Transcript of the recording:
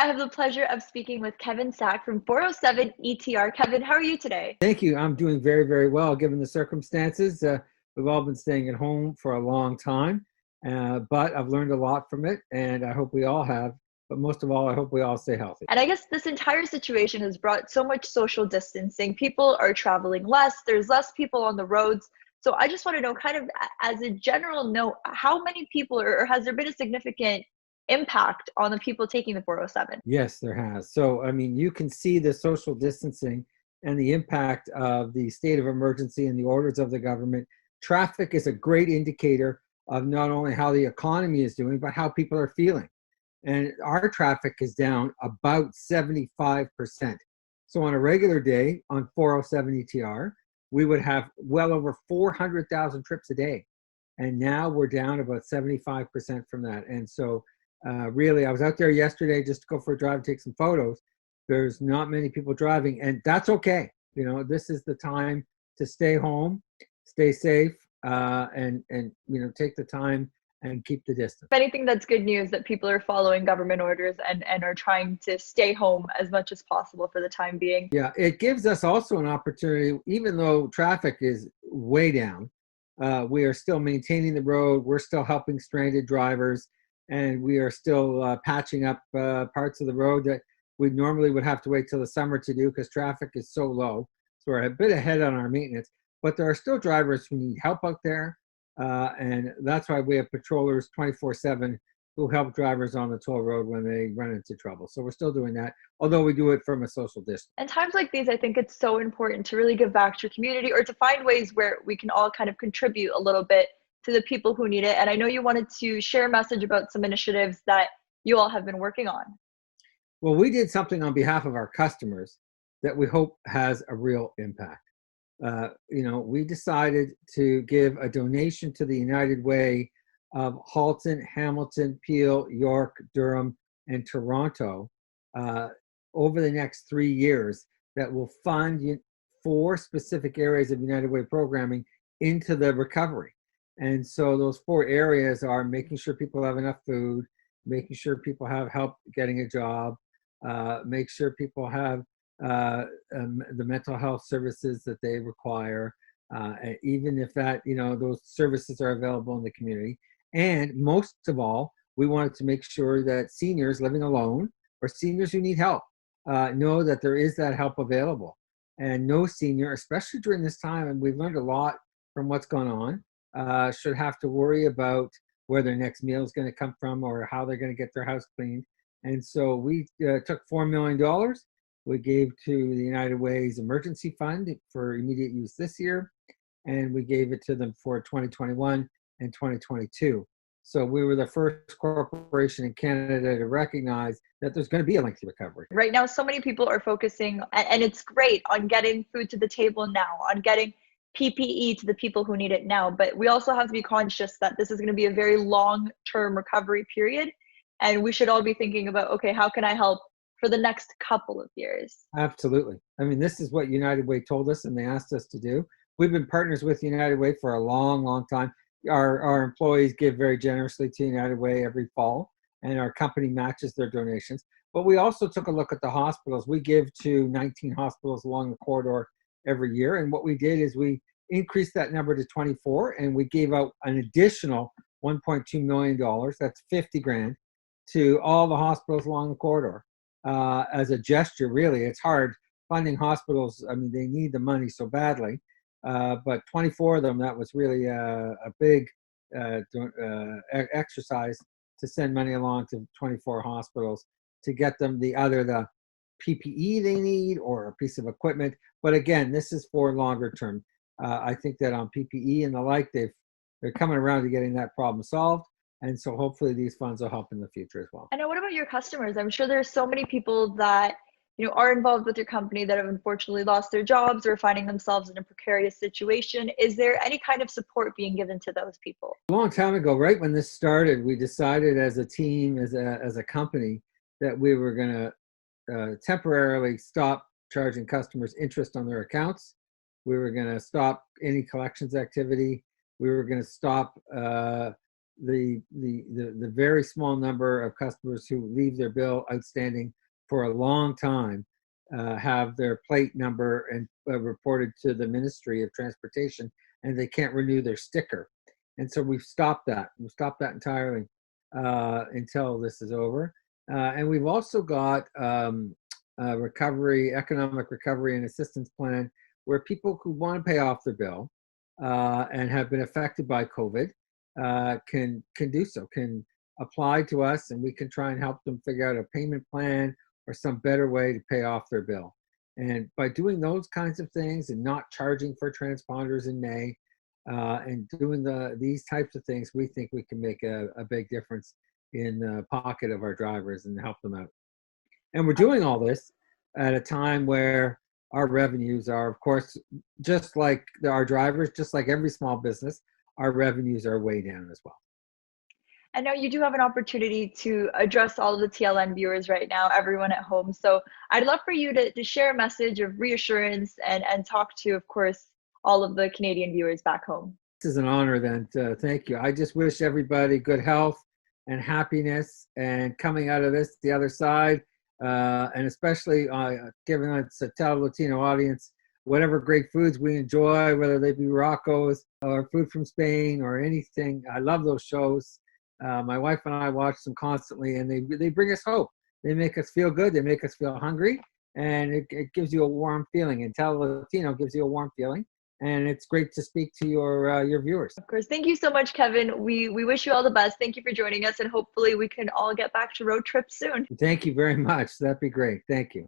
I have the pleasure of speaking with Kevin Sack from 407 ETR. Kevin, how are you today? Thank you. I'm doing very, very well given the circumstances. We've all been staying at home for a long time, but I've learned a lot from it, and I hope we all have. But most of all, I hope we all stay healthy. And I guess this entire situation has brought so much social distancing. People are traveling less, there's less people on the roads. So I just want to know, kind of as a general note, how many people, or has there been a significant impact on the people taking the 407? Yes, there has. So, I mean, you can see the social distancing and the impact of the state of emergency and the orders of the government. Traffic is a great indicator of not only how the economy is doing, but how people are feeling. And our traffic is down about 75%. So on a regular day on 407 ETR, we would have well over 400,000 trips a day. And now we're down about 75% from that. And so really, I was out there yesterday just to go for a drive, take some photos. There's not many people driving, and that's okay. You know, this is the time to stay home, stay safe, and take the time and keep the distance. If anything, that's good news that people are following government orders and are trying to stay home as much as possible for the time being. Yeah, it gives us also an opportunity, even though traffic is way down, we are still maintaining the road, we're still helping stranded drivers, and we are still patching up parts of the road that we normally would have to wait till the summer to do because traffic is so low. So we're a bit ahead on our maintenance, but there are still drivers who need help out there. And that's why we have patrollers 24/7 who help drivers on the toll road when they run into trouble. So we're still doing that, although we do it from a social distance. And times like these, I think it's so important to really give back to your community or to find ways where we can all kind of contribute a little bit to the people who need it. And I know you wanted to share a message about some initiatives that you all have been working on. Well, we did something on behalf of our customers that we hope has a real impact. We decided to give a donation to the United Way of Halton, Hamilton, Peel, York, Durham, and Toronto over the next 3 years that will fund 4 specific areas of United Way programming into the recovery. And so those 4 areas are making sure people have enough food, making sure people have help getting a job, make sure people have the mental health services that they require, even if those services are available in the community. And most of all, we wanted to make sure that seniors living alone or seniors who need help know that there is that help available. And no senior, especially during this time, and we've learned a lot from what's gone on, should have to worry about where their next meal is going to come from or how they're going to get their house cleaned. And so we took $4 million. We gave to the United Way's emergency fund for immediate use this year, and we gave it to them for 2021 and 2022. So we were the first corporation in Canada to recognize that there's going to be a lengthy recovery. Right now, so many people are focusing, and it's great, on getting food to the table now, on getting PPE to the people who need it now. But we also have to be conscious that this is going to be a very long-term recovery period. And we should all be thinking about, okay, how can I help for the next couple of years? Absolutely. I mean, this is what United Way told us and they asked us to do. We've been partners with United Way for a long, long time. Our employees give very generously to United Way every fall, and our company matches their donations. But we also took a look at the hospitals. We give to 19 hospitals along the corridor every year. And what we did is we increased that number to 24, and we gave out an additional $1.2 million, that's 50 grand, to all the hospitals along the corridor. As a gesture, really. It's hard funding hospitals. I mean, they need the money so badly, but 24 of them, that was really a big exercise to send money along to 24 hospitals to get them the PPE they need or a piece of equipment. But again, this is for longer term. I think that on PPE and the like, they're coming around to getting that problem solved. And so hopefully these funds will help in the future as well. And what about your customers? I'm sure there's so many people that are involved with your company that have unfortunately lost their jobs or finding themselves in a precarious situation. Is there any kind of support being given to those people? A long time ago, right when this started, we decided as a team, as a company, that we were going to temporarily stop charging customers interest on their accounts. We were going to stop any collections activity. We were going to stop the very small number of customers who leave their bill outstanding for a long time have their plate number and reported to the Ministry of Transportation, and they can't renew their sticker. And so we've stopped that. We've stopped that entirely until this is over. And we've also got economic recovery and assistance plan, where people who want to pay off their bill and have been affected by COVID can do so, can apply to us, and we can try and help them figure out a payment plan or some better way to pay off their bill. And by doing those kinds of things and not charging for transponders in May, and doing these types of things, we think we can make a big difference in the pocket of our drivers and help them out. And we're doing all this at a time where our revenues are, of course, just like our drivers, just like every small business, our revenues are way down as well. I know you do have an opportunity to address all of the TLN viewers right now, everyone at home. So I'd love for you to share a message of reassurance and talk to, of course, all of the Canadian viewers back home. This is an honor then. Thank you. I just wish everybody good health and happiness, and coming out of this the other side, and especially given it's a Latino audience, whatever great foods we enjoy, whether they be Rocco's or food from Spain or anything. I love those shows. My wife and I watch them constantly, and they bring us hope. They make us feel good. They make us feel hungry, and it gives you a warm feeling. And Latino gives you a warm feeling, and it's great to speak to your viewers. Of course. Thank you so much, Kevin. We wish you all the best. Thank you for joining us, and hopefully we can all get back to road trips soon. Thank you very much. That'd be great. Thank you.